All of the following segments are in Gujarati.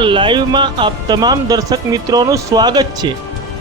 ચેનલ લાઈવમાં આપ તમામ દર્શક મિત્રોનું સ્વાગત છે।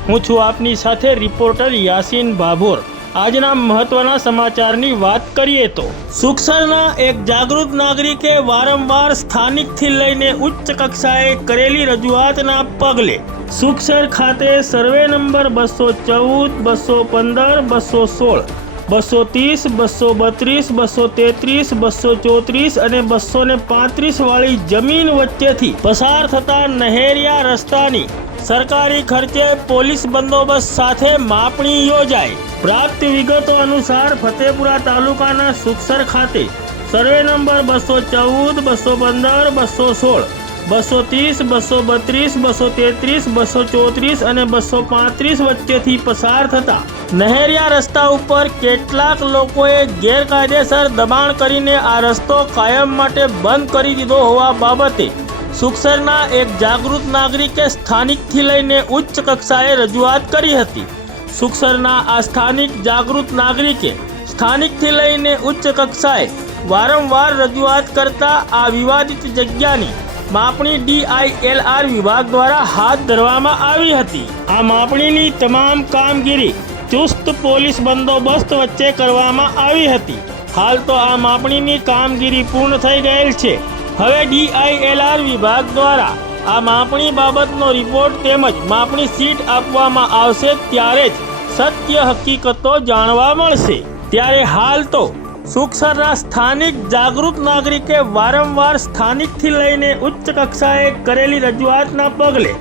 હું છું આપની સાથે રિપોર્ટર યાસીન ભાભોર। આજના મહત્વના સમાચારની વાત કરીએ તો સુખસરના એક જાગૃત નાગરિકે વારંવાર સ્થાનિકથી લઈને ઉચ્ચ કક્ષાએ કરેલી રજૂઆતના પગલે સુખસર ખાતે સર્વે નંબર 214, 215, 216, 230, 232, 233, 234 અને 235 વાળી જમીન વચ્ચેથી પસાર થતા નહેરિયા રસ્તાની સરકારી ખર્ચે પોલીસ બંદોબસ્ત સાથે માપણી યોજાઈ। પ્રાપ્ત વિગતો અનુસાર ફતેપુરા તાલુકાના સુખસર ખાતે સર્વે નંબર 214, 215, 216, 230, 232, 233, 234 અને 235 વચ્ચેથી પસાર થતા નહેરિયા રસ્તા ઉપર કેટલાક લોકોએ ગેરકાયદેસર દબાણ કરીને આ રસ્તો કાયમ માટે બંધ કરી દીધો હોવા બાબતે સુખસરના એક જાગૃત નાગરિકે સ્થાનિકથી લઈને ઉચ્ચ કક્ષાએ રજૂઆત કરી હતી। સુખસરના આ સ્થાનિક જાગૃત નાગરિકે સ્થાનિકથી લઈને ઉચ્ચ કક્ષાએ વારંવાર રજૂઆત કરતા આ વિવાદિત જગ્યાની માપણી DILR વિભાગ દ્વારા હાથ ધરવામાં આવી હતી। આ માપણીની તમામ કામગીરી ચુસ્ત પોલીસ બંદોબસ્ત વચ્ચે કરવામાં આવી હતી। હાલ તો આ માપણીની કામગીરી પૂર્ણ થઈ ગયેલ છે। હવે DILR વિભાગ દ્વારા આ માપણી બાબતનો રિપોર્ટ તેમજ માપણી સીટ આપવામાં આવશે ત્યારે જ સત્ય હકીકતો જાણવા મળશે। ત્યારે હાલ તો સુખસરના સ્થાનિક જાગૃત નાગરિકે વારંવાર સ્થાનિકથી લઈને ઉચ્ચ કક્ષાએ કરેલી રજૂઆતના પગલે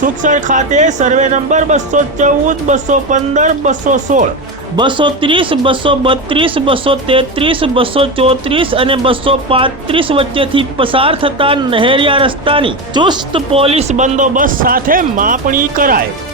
સુખસર ખાતે સર્વે નંબર 214, 215, 216, 230, 232, 233, 234 અને 235 વચ્ચેથી પસાર થતા નહેરિયા રસ્તાની ચુસ્ત પોલીસ બંદોબસ્ત સાથે માપણી કરાય।